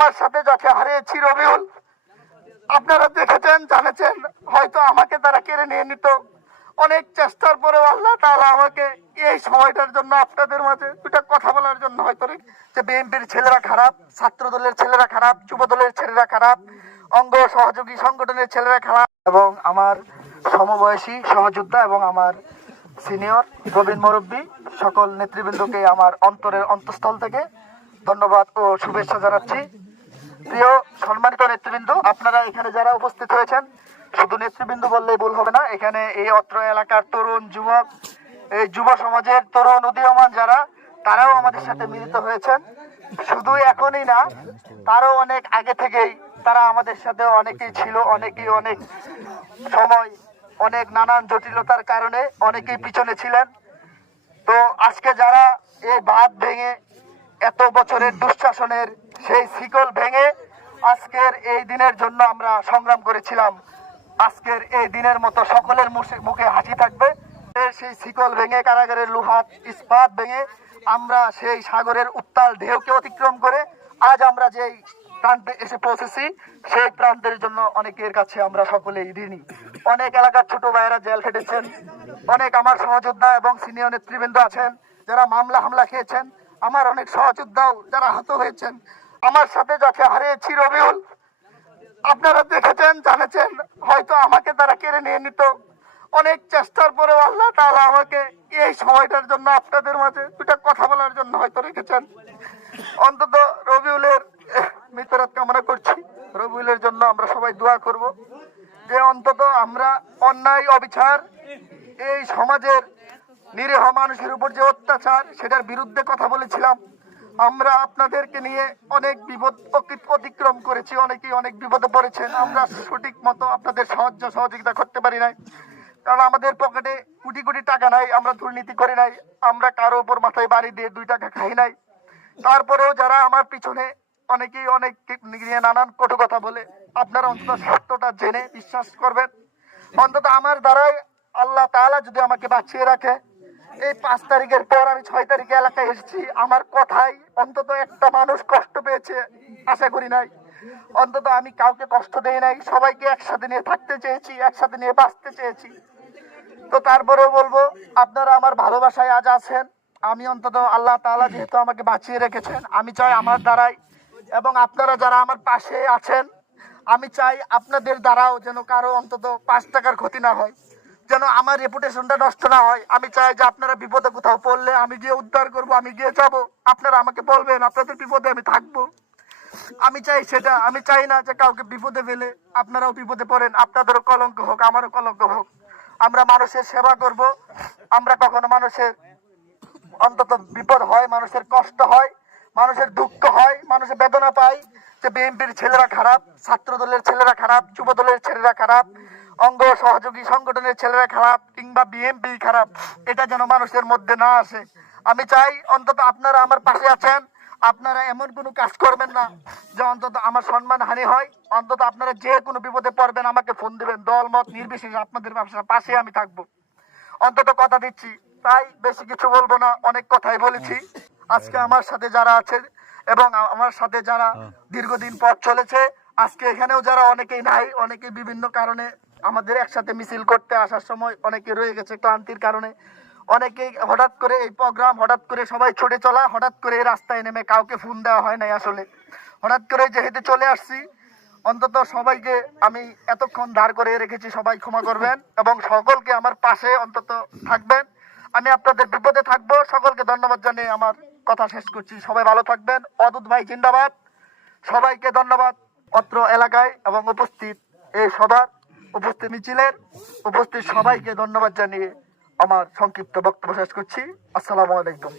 আমার সাথে যাকে হারিয়েছি রবিউল, আপনারা দেখেছেন জানেছেন, হয়তো আমাকে তারা কেড়ে নিয়ে নিত। অনেক চেষ্টার পরেও আল্লাহ তাআলা আমাকে এই সময়টার জন্য আপনাদের মাঝে দুটা কথা বলার জন্য হয়তো যে বিএনপির ছেলেরা খারাপ, ছাত্র দলের ছেলেরা খারাপ, যুব দলের ছেলেরা খারাপ, অঙ্গ সহযোগী সংগঠনের ছেলেরা খারাপ, এবং আমার সমবয়সী সহযোদ্ধা এবং আমার সিনিয়র প্রবীণ মুরব্বী সকল নেতৃবৃন্দকে আমার অন্তরের অন্তঃস্থল থেকে ধন্যবাদ ও শুভেচ্ছা জানাচ্ছি। প্রিয় সম্মানিত নেতৃবৃন্দ, আপনারা এখানে যারা উপস্থিত হয়েছেন, শুধু নেতৃবৃন্দ বললেই ভুল হবে না, এখানে এই অত্র এলাকার তরুণ যুবক, এই যুব সমাজের তরুণ উদীয়মান যারা, তারাও আমাদের সাথে মিলিত হয়েছেন। শুধু এখনই না, তারও অনেক আগে থেকেই তারা আমাদের সাথে অনেকেই ছিল, অনেকেই অনেক সময় অনেক নানান জটিলতার কারণে অনেকেই পিছনে ছিলেন। তো আজকে যারা এই বাঁধ ভেঙে, এত বছরের দুঃশাসনের সেই শিকল ভেঙে আজকের এই দিনের জন্য আমরা সংগ্রাম করেছিলাম, আজকের এই দিনের মতো সকলের মুখে হাসি থাকবে। সেই শিকল ভেঙে, কারাগারের লোহার ইস্পাত ভেঙে আমরা সেই সাগরের উত্তাল ঢেউকে অতিক্রম করে আজ আমরা যেই প্রান্তে এসে পৌঁছেছি, সেই প্রান্তের জন্য অনেকের কাছে আমরা সকলেই ঋণী। অনেক এলাকার ছোট ভাইয়েরা জেল খেটেছেন, অনেক আমার সহযোদ্ধা এবং সিনিয়র নেতৃবৃন্দ আছেন যারা মামলা হামলা খেয়েছেন, আমার অনেক সহযোদ্ধাও যারা আহত হয়েছেন। আমার সাথে যাকে হারিয়েছি রবিউল, আপনারা দেখেছেন জানেছেন, হয়তো আমাকে তারা কেড়ে নিয়ে নিত। অনেক চেষ্টার পরেও আল্লাহ তাআলা আমাকে এই সময়টার জন্য আপনাদের মাঝে দুটা কথা বলার জন্য হয়তো রেখেছেন। অন্তত রবিউলের মৃত্যুরাত কামনা করছি। রবিউলের জন্য আমরা সবাই দোয়া করব যে অন্তত আমরা অন্যায় অবিচার, এই সমাজের নিরীহ মানুষের উপর যে অত্যাচার, সেটার বিরুদ্ধে কথা বলেছিলাম। আমরা আপনাদেরকে নিয়ে অনেক বিপদ অতিক্রম করেছি, অনেকেই অনেক বিপদে পড়েছেন। আমরা সঠিক মতো আপনাদের সাহায্য সহযোগিতা করতে পারি নাই, কারণ আমাদের পকেটে কোটি কোটি টাকা নাই, আমরা দুর্নীতি করি নাই, আমরা কারো উপর মাথায় বাড়ি দিয়ে 2 টাকা খাই নাই। তারপরেও যারা আমার পিছনে অনেকেই অনেক নিয়ে নানান কটু কথা বলে, আপনারা অন্তত সত্যটা জেনে বিশ্বাস করবেন। অন্তত আমার দ্বারাই আল্লাহ তাআলা যদি আমাকে বাঁচিয়ে রাখে, এই 5 তারিখের পর আমি 6 তারিখে এলাকায় এসেছি, আমার কথাই অন্তত একটা মানুষ কষ্ট পেয়েছে আশা করি নাই। অন্তত আমি কাউকে কষ্ট দেই নাই, সবাইকে একসাথে নিয়ে থাকতে চেয়েছি, একসাথে নিয়ে বাঁচতে চেয়েছি। তো তারপরেও বলবো, আপনারা আমার ভালোবাসায় আজ আছেন। আমি অন্তত আল্লাহ তাআলা যেহেতু আমাকে বাঁচিয়ে রেখেছেন, আমি চাই আমার দ্বারাই এবং আপনারা যারা আমার পাশে আছেন, আমি চাই আপনাদের দ্বারাও যেন কারো অন্তত 5 টাকার ক্ষতি না হয়, যেন আমার রেপুটেশনটা নষ্ট না হয়। আমি চাই যে আপনারা বিপদে কোথাও পড়লে আমি গিয়ে উদ্ধার করব, আমি গিয়ে যাব, আপনারা আমাকে বলবেন, আপনাদের বিপদে আমি থাকবো। আমি চাই সেটা। আমি চাই না যে কাউকে বিপদে ফেলে আপনারাও বিপদে পড়েন, আপনাদেরও কলঙ্ক হোক, আমারও কলঙ্ক হোক। আমরা মানুষের সেবা করব। আমরা কখনো মানুষের অন্তত বিপদ হয়, মানুষের কষ্ট হয়, মানুষের দুঃখ হয়, মানুষের বেদনা পায় যে বিএনপির ছেলেরা খারাপ, ছাত্র দলের ছেলেরা খারাপ, যুব দলের ছেলেরা খারাপ, অঙ্গ সহযোগী সংগঠনের ছেলেরা খারাপ, কিংবা বিএনপি খারাপ, এটা যেন মানুষের মধ্যে না আসে। আমি চাই অন্তত আপনারা আমার পাশে আছেন, আপনারা এমন কোনো কাজ করবেন না যে অন্তত আমার সম্মান হানি হয়। অন্তত আপনারা যে কোনো বিপদে পড়বেন আমাকে ফোন দিবেন, দল মত নির্বিশেষে আপনাদের পাশে আমি থাকবো, অন্তত কথা দিচ্ছি। তাই বেশি কিছু বলবো না, অনেক কথাই বলেছি। আজকে আমার সাথে যারা আছে এবং আমার সাথে যারা দীর্ঘদিন পথ চলেছে, আজকে এখানেও যারা অনেকেই নাই, অনেকেই বিভিন্ন কারণে আমাদের একসাথে মিছিল করতে আসার সময় অনেকে রয়ে গেছে ক্লান্তির কারণে, অনেকেই হঠাৎ করে এই প্রোগ্রাম, হঠাৎ করে সবাই ছুটে চলা, হঠাৎ করে এই রাস্তায় নেমে কাউকে ফোন দেওয়া হয় নাই, আসলে হঠাৎ করে যেহেতু চলে আসছি। অন্তত সবাইকে আমি এতক্ষণ দাঁড় করে রেখেছি, সবাই ক্ষমা করবেন এবং সকলকে আমার পাশে অন্তত থাকবেন। আমি আপনাদের বিপদে থাকবো। সকলকে ধন্যবাদ জানিয়ে আমার কথা শেষ করছি। সবাই ভালো থাকবেন। অদূত ভাই জিন্দাবাদ। সবাইকে ধন্যবাদ। অত্র এলাকায় এবং উপস্থিত এই সভার উপস্থিত মিছিলের উপস্থিত সবাইকে ধন্যবাদ জানিয়ে আমার সংক্ষিপ্ত বক্তব্য শেষ করছি। আসসালামু আলাইকুম।